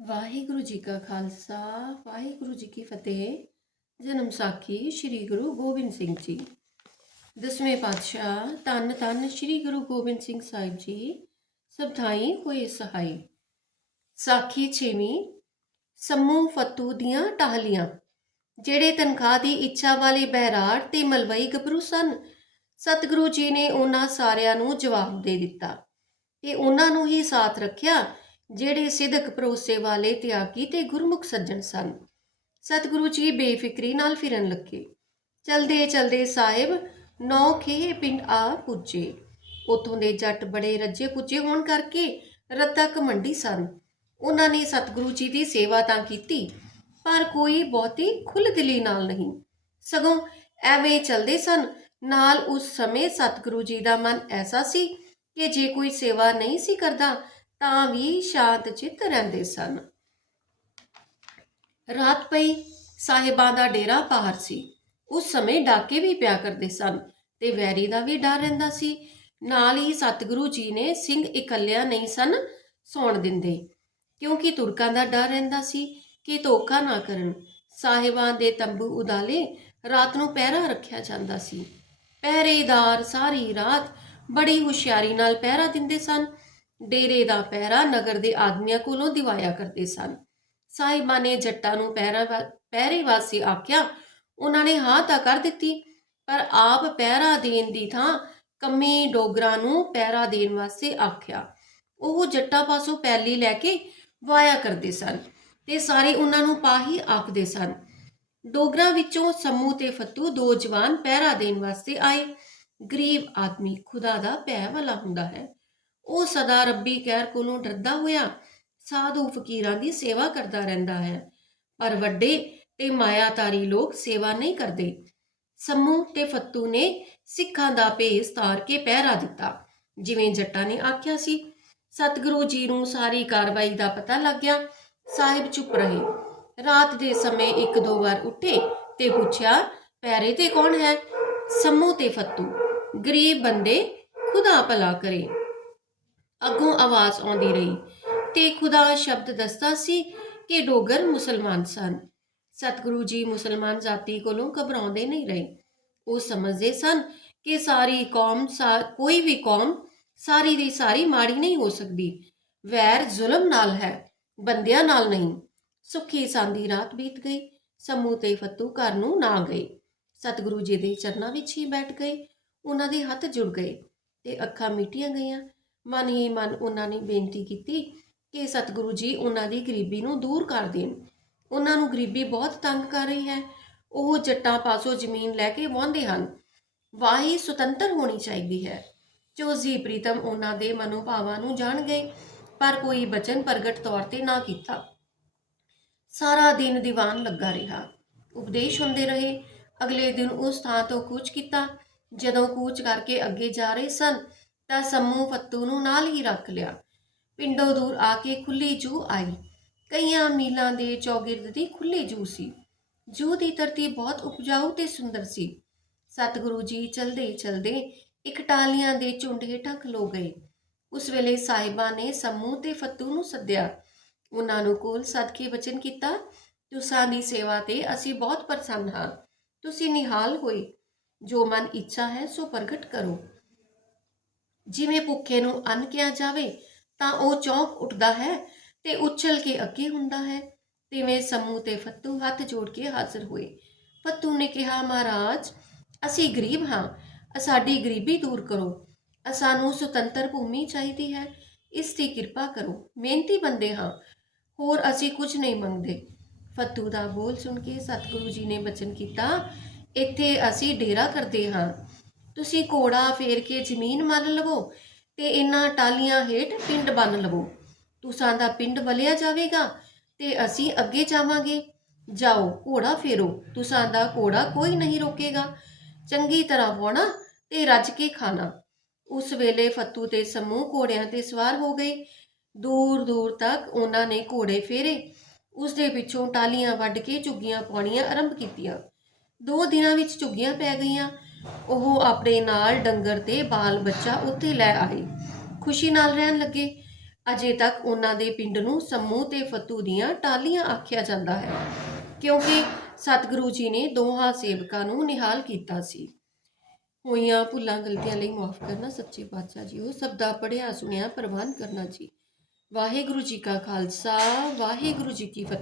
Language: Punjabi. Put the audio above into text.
ਵਾਹਿਗੁਰੂ ਜੀ ਕਾ ਖਾਲਸਾ, ਵਾਹਿਗੁਰੂ ਜੀ ਕੀ ਫਤਿਹ। ਜਨਮ ਸਾਖੀ ਸ੍ਰੀ ਗੁਰੂ ਗੋਬਿੰਦ ਸਿੰਘ ਜੀ। ਦਸਵੇਂ ਪਾਤਸ਼ਾਹ, ਧੰਨ ਧੰਨ ਸ੍ਰੀ ਗੁਰੂ ਗੋਬਿੰਦ ਸਿੰਘ ਸਾਹਿਬ ਜੀ, ਸਭ ਥਾਈ ਹੋਏ ਸਹਾਈ। ਸਾਖੀ ਛੇਵੀਂ ਸਮੂਹ ਫਤੂ ਦੀਆਂ ਟਾਹਲੀਆਂ। ਜਿਹੜੇ ਤਨਖਾਹ ਦੀ ਇੱਛਾ ਵਾਲੇ ਬਹਿਰਾੜ ਤੇ ਮਲਵਈ ਗੱਭਰੂ ਸਨ, ਸਤਿਗੁਰੂ ਜੀ ਨੇ ਉਹਨਾਂ ਸਾਰਿਆਂ ਨੂੰ ਜਵਾਬ ਦੇ ਦਿੱਤਾ ਤੇ ਉਹਨਾਂ ਨੂੰ ਹੀ ਸਾਥ ਰੱਖਿਆ ਜਿਹੜੇ ਸਿਦਕ ਭਰੋਸੇ ਵਾਲੇ ਤਿਆਗੀ ਤੇ ਗੁਰਮੁਖ ਸੱਜਣ ਸਨ। ਸਤਿਗੁਰੂ ਜੀ ਬੇਫਿਕਰੀ ਨਾਲ ਫਿਰਨ ਲੱਗੇ। ਚਲਦੇ ਚਲਦੇ ਸਾਹਿਬ ਨੌ ਖੇ ਪਿੰਡ ਆ ਪੁੱਜੇ। ਉਥੋਂ ਦੇ ਜੱਟ ਬੜੇ ਰੱਜੇ ਪੁੱਜੇ ਹੋਣ ਕਰਕੇ ਰੱਤਾ ਕਮੰਡੀ ਸਨ। ਉਹਨਾਂ ਨੇ ਸਤਿਗੁਰੂ ਜੀ ਦੀ ਸੇਵਾ ਤਾਂ ਕੀਤੀ, ਪਰ ਕੋਈ ਬਹੁਤੀ ਖੁੱਲ ਖੁੱਲ੍ਹਦਿਲੀ ਨਾਲ ਨਹੀਂ। ਸਗੋਂ ਐਵੇਂ ਚਲਦੇ ਸਨ। ਨਾਲ ਉਸ ਸਮੇਂ ਸਤਿਗੁਰੂ ਜੀ ਦਾ ਮਨ ਐਸਾ ਸੀ ਕਿ ਜੇ ਕੋਈ ਸੇਵਾ ਨਹੀਂ ਸੀ ਕਰਦਾ ਤਾਂ ਵੀ ਸ਼ਾਂਤ ਚਿੱਤ ਰਹਿੰਦੇ ਸਨ। ਰਾਤ ਪਈ, ਸਾਹਿਬਾਂ ਦਾ ਡੇਰਾ ਬਾਹਰ ਸੀ। ਉਸ ਸਮੇਂ ਡਾਕੇ ਵੀ ਪਿਆ ਕਰਦੇ ਸਨ ਤੇ ਵੈਰੀ ਦਾ ਵੀ ਡਰ ਰਹਿੰਦਾ ਸੀ। ਨਾਲ ਹੀ ਸਤਿਗੁਰੂ ਜੀ ਨੇ ਸਿੰਘ ਇਕੱਲਿਆਂ ਨਹੀਂ ਸਨ ਸੌਣ ਦਿੰਦੇ। ਕਿਉਂਕਿ ਤੁਰਕਾਂ ਦਾ ਡਰ ਰਹਿੰਦਾ ਸੀ ਕਿ ਧੋਖਾ ਨਾ ਕਰਨ। ਸਾਹਿਬਾਂ ਦੇ ਤੰਬੂ ਉਦਾਲੇ ਰਾਤ ਨੂੰ ਪਹਿਰਾ ਰੱਖਿਆ ਜਾਂਦਾ ਸੀ। ਪਹਿਰੇਦਾਰ ਸਾਰੀ ਰਾਤ ਬੜੀ ਹੁਸ਼ਿਆਰੀ ਨਾਲ ਪਹਿਰਾ ਦਿੰਦੇ ਸਨ। ਡੇਰੇ ਦਾ ਪਹਿਰਾ ਨਗਰ ਦੇ ਆਦਮੀਆਂ ਕੋਲੋਂ ਦਿਵਾਇਆ ਕਰਦੇ ਸਨ। ਸਾਹਿਬਾਂ ਨੇ ਜੱਟਾਂ ਨੂੰ ਪਹਿਰਾ ਵਾ- ਪਹਿਰੇ ਵਾਸਤੇ ਆਖਿਆ, ਉਹਨਾਂ ਨੇ ਹਾਂ ਤਾਂ ਕਰ ਦਿੱਤੀ, ਪਰ ਆਪ ਪਹਿਰਾ ਦੇਣ ਦੀ ਥਾਂ ਕੰਮੀ ਡੋਗਰਾਂ ਨੂੰ ਪਹਿਰਾ ਦੇਣ ਵਾਸਤੇ ਆਖਿਆ। ਉਹ ਜੱਟਾਂ ਪਾਸੋਂ ਪੈਲੀ ਲੈ ਕੇ ਵਾਇਆ ਕਰਦੇ ਸਨ ਤੇ ਸਾਰੇ ਉਹਨਾਂ ਨੂੰ ਪਾਹੀ ਆਖਦੇ ਸਨ। ਡੋਗਰਾਂ ਵਿੱਚੋਂ ਸਮੂ ਤੇ ਫੱਤੂ ਦੋ ਜਵਾਨ ਪਹਿਰਾ ਦੇਣ ਵਾਸਤੇ ਆਏ। ਗਰੀਬ ਆਦਮੀ ਖੁਦਾ ਦਾ ਭੈ ਵਾਲਾ ਹੁੰਦਾ ਹੈ। ਉਹ ਸਦਾ ਰੱਬੀ ਕਹਿਰ ਕੋਲੋਂ ਡਰਦਾ ਹੋਇਆ ਸਾਧੂ ਫਕੀਰਾਂ ਦੀ ਸੇਵਾ ਕਰਦਾ ਰਹਿੰਦਾ ਹੈ। ਪਰ ਵੱਡੇ ਤੇ ਮਾਇਆਤਾਰੀ ਲੋਕ ਸੇਵਾ ਨਹੀਂ ਕਰਦੇ। ਸਮੂ ਤੇ ਫੱਤੂ ਨੇ ਸਿੱਖਾਂ ਦਾ ਭੇਸ ਤਾਰ ਕੇ ਪਹਿਰਾ ਦਿੱਤਾ। ਜਿਵੇਂ ਜੱਟਾਂ ਨੇ ਆਖਿਆ ਸੀ, ਸਤਿਗੁਰੂ ਜੀ ਨੂੰ ਸਾਰੀ ਕਾਰਵਾਈ ਦਾ ਪਤਾ ਲੱਗ ਗਿਆ। ਸਾਹਿਬ ਚੁੱਪ ਰਹੇ। ਰਾਤ ਦੇ ਸਮੇਂ ਇੱਕ ਦੋ ਵਾਰ ਉੱਠੇ ਤੇ ਪੁੱਛਿਆ, ਪੈਰੇ ਤੇ ਕੌਣ ਹੈ? ਸਮੂ ਤੇ ਫੱਤੂ, ਗਰੀਬ ਬੰਦੇ ਖੁਦਾ ਭਲਾ ਕਰੇ। ਅੱਗੋਂ ਆਵਾਜ਼ ਆਉਂਦੀ ਰਹੀ ਤੇ ਖੁਦਾ ਸ਼ਬਦ ਦੱਸਦਾ ਸੀ ਕਿ ਡੋਗਰ ਮੁਸਲਮਾਨ ਸਨ। ਸਤਿਗੁਰੂ ਜੀ ਮੁਸਲਮਾਨ ਜਾਤੀ ਕੋਲੋਂ ਘਬਰਾਉਂਦੇ ਨਹੀਂ ਰਹੇ। ਉਹ ਸਮਝਦੇ ਸਨ ਕਿ ਸਾਰੀ ਕੌਮ ਸਾ- ਕੋਈ ਵੀ ਕੌਮ ਸਾਰੀ ਦੀ ਸਾਰੀ ਮਾੜੀ ਨਹੀਂ ਹੋ ਸਕਦੀ। ਵੈਰ ਜ਼ੁਲਮ ਨਾਲ ਹੈ, ਬੰਦਿਆਂ ਨਾਲ ਨਹੀਂ। ਸੁੱਖੀ ਸਾਂਦੀ ਰਾਤ ਬੀਤ ਗਈ, ਸਮੂਹ ਤੇ ਫੱਤੂ ਘਰ ਨੂੰ ਨਾ ਗਏ। ਸਤਿਗੁਰੂ ਜੀ ਦੇ ਚਰਨਾਂ ਵਿੱਚ ਹੀ ਬੈਠ ਗਏ। ਉਹਨਾਂ ਦੇ ਹੱਥ ਜੁੜ ਗਏ ਤੇ ਅੱਖਾਂ ਮੀਟੀਆਂ ਗਈਆਂ। ਮਨ ਹੀ ਮਨ ਉਹਨਾਂ ਨੇ ਬੇਨਤੀ ਕੀਤੀ ਕਿ ਸਤਿਗੁਰੂ ਜੀ ਉਹਨਾਂ ਦੀ ਗਰੀਬੀ ਨੂੰ ਦੂਰ ਕਰ ਦੇਣ। ਉਹਨਾਂ ਨੂੰ ਗਰੀਬੀ ਬਹੁਤ ਤੰਗ ਕਰ ਰਹੀ ਹੈ। ਉਹ ਜੱਟਾਂ ਪਾਸੋਂ ਜ਼ਮੀਨ ਲੈ ਕੇ ਵਾਹੁੰਦੇ ਹਨ। ਵਾਹੀ ਸੁਤੰਤਰ ਹੋਣੀ ਚਾਹੀਦੀ ਹੈ। ਚੋਜ਼ੀ ਪ੍ਰੀਤਮ ਉਹਨਾਂ ਦੇ ਮਨੋਭਾਵਾਂ ਨੂੰ ਜਾਣ ਗਏ, ਪਰ ਕੋਈ ਬਚਨ ਪ੍ਰਗਟ ਤੌਰ ਤੇ ਨਾ ਕੀਤਾ। ਸਾਰਾ ਦਿਨ ਦੀਵਾਨ ਲੱਗਾ ਰਿਹਾ। ਉਪਦੇਸ਼ ਹੁੰਦੇ ਰਹੇ। ਅਗਲੇ ਦਿਨ ਉਸ ਥਾਂ ਤੋਂ ਕੂਚ ਕੀਤਾ, ਜਦੋਂ ਕੂਚ ਕਰਕੇ ਅੱਗੇ ਜਾ ਰਹੇ ਸਨ ਤਾਂ ਸਮੂਹ ਫੱਤੂ ਨੂੰ ਨਾਲ ਹੀ ਰੱਖ ਲਿਆ। ਪਿੰਡੋਂ ਦੂਰ ਆ ਕੇ ਖੁੱਲੀ ਜੂ ਆਈ। ਕਈਆਂ ਮੀਲਾਂ ਦੇ ਚੌਗਿਰਦ ਦੀ ਖੁੱਲੀ ਜੂ ਸੀ। ਜੂ ਦੀ ਧਰਤੀ ਬਹੁਤ ਉਪਜਾਊ ਤੇ ਸੁੰਦਰ ਸੀ। ਸਤਿਗੁਰੂ ਜੀ ਚਲਦੇ ਚਲਦੇ ਇੱਕ ਟਾਲੀਆਂ ਦੇ ਝੁੰਡ ਹੇਠਾਂ ਖਲੋ ਗਏ। ਉਸ ਵੇਲੇ ਸਾਹਿਬਾਂ ਨੇ ਸਮੂਹ ਤੇ ਫੱਤੂ ਨੂੰ ਸੱਦਿਆ। ਉਹਨਾਂ ਨੂੰ ਕੋਲ ਸੱਦ ਕੇ ਵਚਨ ਕੀਤਾ, ਤੁਸਾਂ ਦੀ ਸੇਵਾ ਤੇ ਅਸੀਂ ਬਹੁਤ ਪ੍ਰਸੰਨ ਹਾਂ। ਤੁਸੀਂ ਨਿਹਾਲ ਹੋਏ। ਜੋ ਮਨ ਇੱਛਾ ਹੈ ਸੋ ਪ੍ਰਗਟ ਕਰੋ। ਜਿਵੇਂ ਭੁੱਖੇ ਨੂੰ ਅੰਨ ਕਿਹਾ ਜਾਵੇ, ਤਾਂ ਉਹ ਚੌਂਕ ਉੱਠਦਾ ਹੈ ਤੇ ਉਛਲ ਕੇ ਅੱਗੇ ਹੁੰਦਾ ਹੈ। ਤਿਵੇਂ ਸਮੂਹ ਤੇ ਫੱਤੂ ਹੱਥ ਜੋੜ ਕੇ ਹਾਜ਼ਰ ਹੋਏ। ਫੱਤੂ ਨੇ ਕਿਹਾ, ਮਹਾਰਾਜ, ਅਸੀਂ ਗਰੀਬ ਹਾਂ, ਸਾਡੀ ਗਰੀਬੀ ਦੂਰ ਕਰੋ। ਅ ਸਾਨੂੰ ਸੁਤੰਤਰ ਭੂਮੀ ਚਾਹੀਦੀ ਹੈ। ਇਸ ਦੀ ਕਿਰਪਾ ਕਰੋ। ਮਿਹਨਤੀ ਬੰਦੇ ਹਾਂ, ਹੋਰ ਅਸੀਂ ਕੁਝ ਨਹੀਂ ਮੰਗਦੇ। ਫੱਤੂ ਦਾ ਬੋਲ ਸੁਣ ਕੇ ਸਤਿਗੁਰੂ ਜੀ ਨੇ ਬਚਨ ਕੀਤਾ, ਇੱਥੇ ਅਸੀਂ ਡੇਰਾ ਕਰਦੇ ਹਾਂ। ਤੁਸੀਂ ਘੋੜਾ ਫੇਰ ਕੇ ਜ਼ਮੀਨ ਮੰਨ ਲਵੋ ਤੇ ਇਹਨਾਂ ਟਾਲੀਆਂ ਹੇਠ ਪਿੰਡ ਬੰਨ ਲਵੋ। ਤੁਸਾਂ ਦਾ ਪਿੰਡ ਵਲਿਆ ਜਾਵੇਗਾ ਤੇ ਅਸੀਂ ਅੱਗੇ ਜਾਵਾਂਗੇ। ਜਾਓ, ਘੋੜਾ ਫੇਰੋ। ਤੁਸਾਂ ਦਾ ਘੋੜਾ ਕੋਈ ਨਹੀਂ ਰੋਕੇਗਾ। ਚੰਗੀ ਤਰ੍ਹਾਂ ਵਾਉਣਾ ਤੇ ਰੱਜ ਕੇ ਖਾਣਾ। ਉਸ ਵੇਲੇ ਫੱਤੂ ਤੇ ਸਮੂਹ ਘੋੜਿਆਂ ਤੇ ਸਵਾਰ ਹੋ ਗਏ। ਦੂਰ ਦੂਰ ਤੱਕ ਉਹਨਾਂ ਨੇ ਘੋੜੇ ਫੇਰੇ। ਉਸ ਦੇ ਪਿੱਛੋਂ ਟਾਲੀਆਂ ਵੱਢ ਕੇ ਝੁੱਗੀਆਂ ਪਾਉਣੀਆਂ ਆਰੰਭ ਕੀਤੀਆਂ। ਦੋ ਦਿਨਾਂ ਵਿੱਚ ਝੁੱਗੀਆਂ ਪੈ ਗਈਆਂ। ਉਹ ਆਪਣੇ ਨਾਲ ਡੰਗਰ ਤੇ ਬਾਲ ਬੱਚਾ ਉੱਥੇ ਲੈ ਆਏ। ਖੁਸ਼ੀ ਨਾਲ ਰਹਿਣ ਲੱਗੇ। ਅਜੇ ਤੱਕ ਉਹਨਾਂ ਦੇ ਪਿੰਡ ਨੂੰ ਸੰਮੂ ਤੇ ਫਤੂ ਦੀਆਂ ਟਾਲੀਆਂ ਆਖਿਆ ਜਾਂਦਾ ਹੈ, ਕਿਉਂਕਿ ਸਤਿਗੁਰੂ ਜੀ ਨੇ ਦੋਹਾਂ ਸੇਵਕਾਂ ਨੂੰ ਨਿਹਾਲ ਕੀਤਾ ਸੀ। ਹੋਈਆਂ ਭੁੱਲਾਂ ਗਲਤੀਆਂ ਲਈ ਮਾਫ ਕਰਨਾ ਸੱਚੇ ਪਾਤਸ਼ਾਹ ਜੀ, ਉਹ ਸਭ ਦਾ ਪੜਿਆ ਸੁਣਿਆ ਪ੍ਰਵਾਨ ਕਰਨਾ ਜੀ। ਵਾਹਿਗੁਰੂ ਜੀ ਕਾ ਖਾਲਸਾ, ਵਾਹਿਗੁਰੂ ਜੀ ਕੀ ਫਤਿਹ।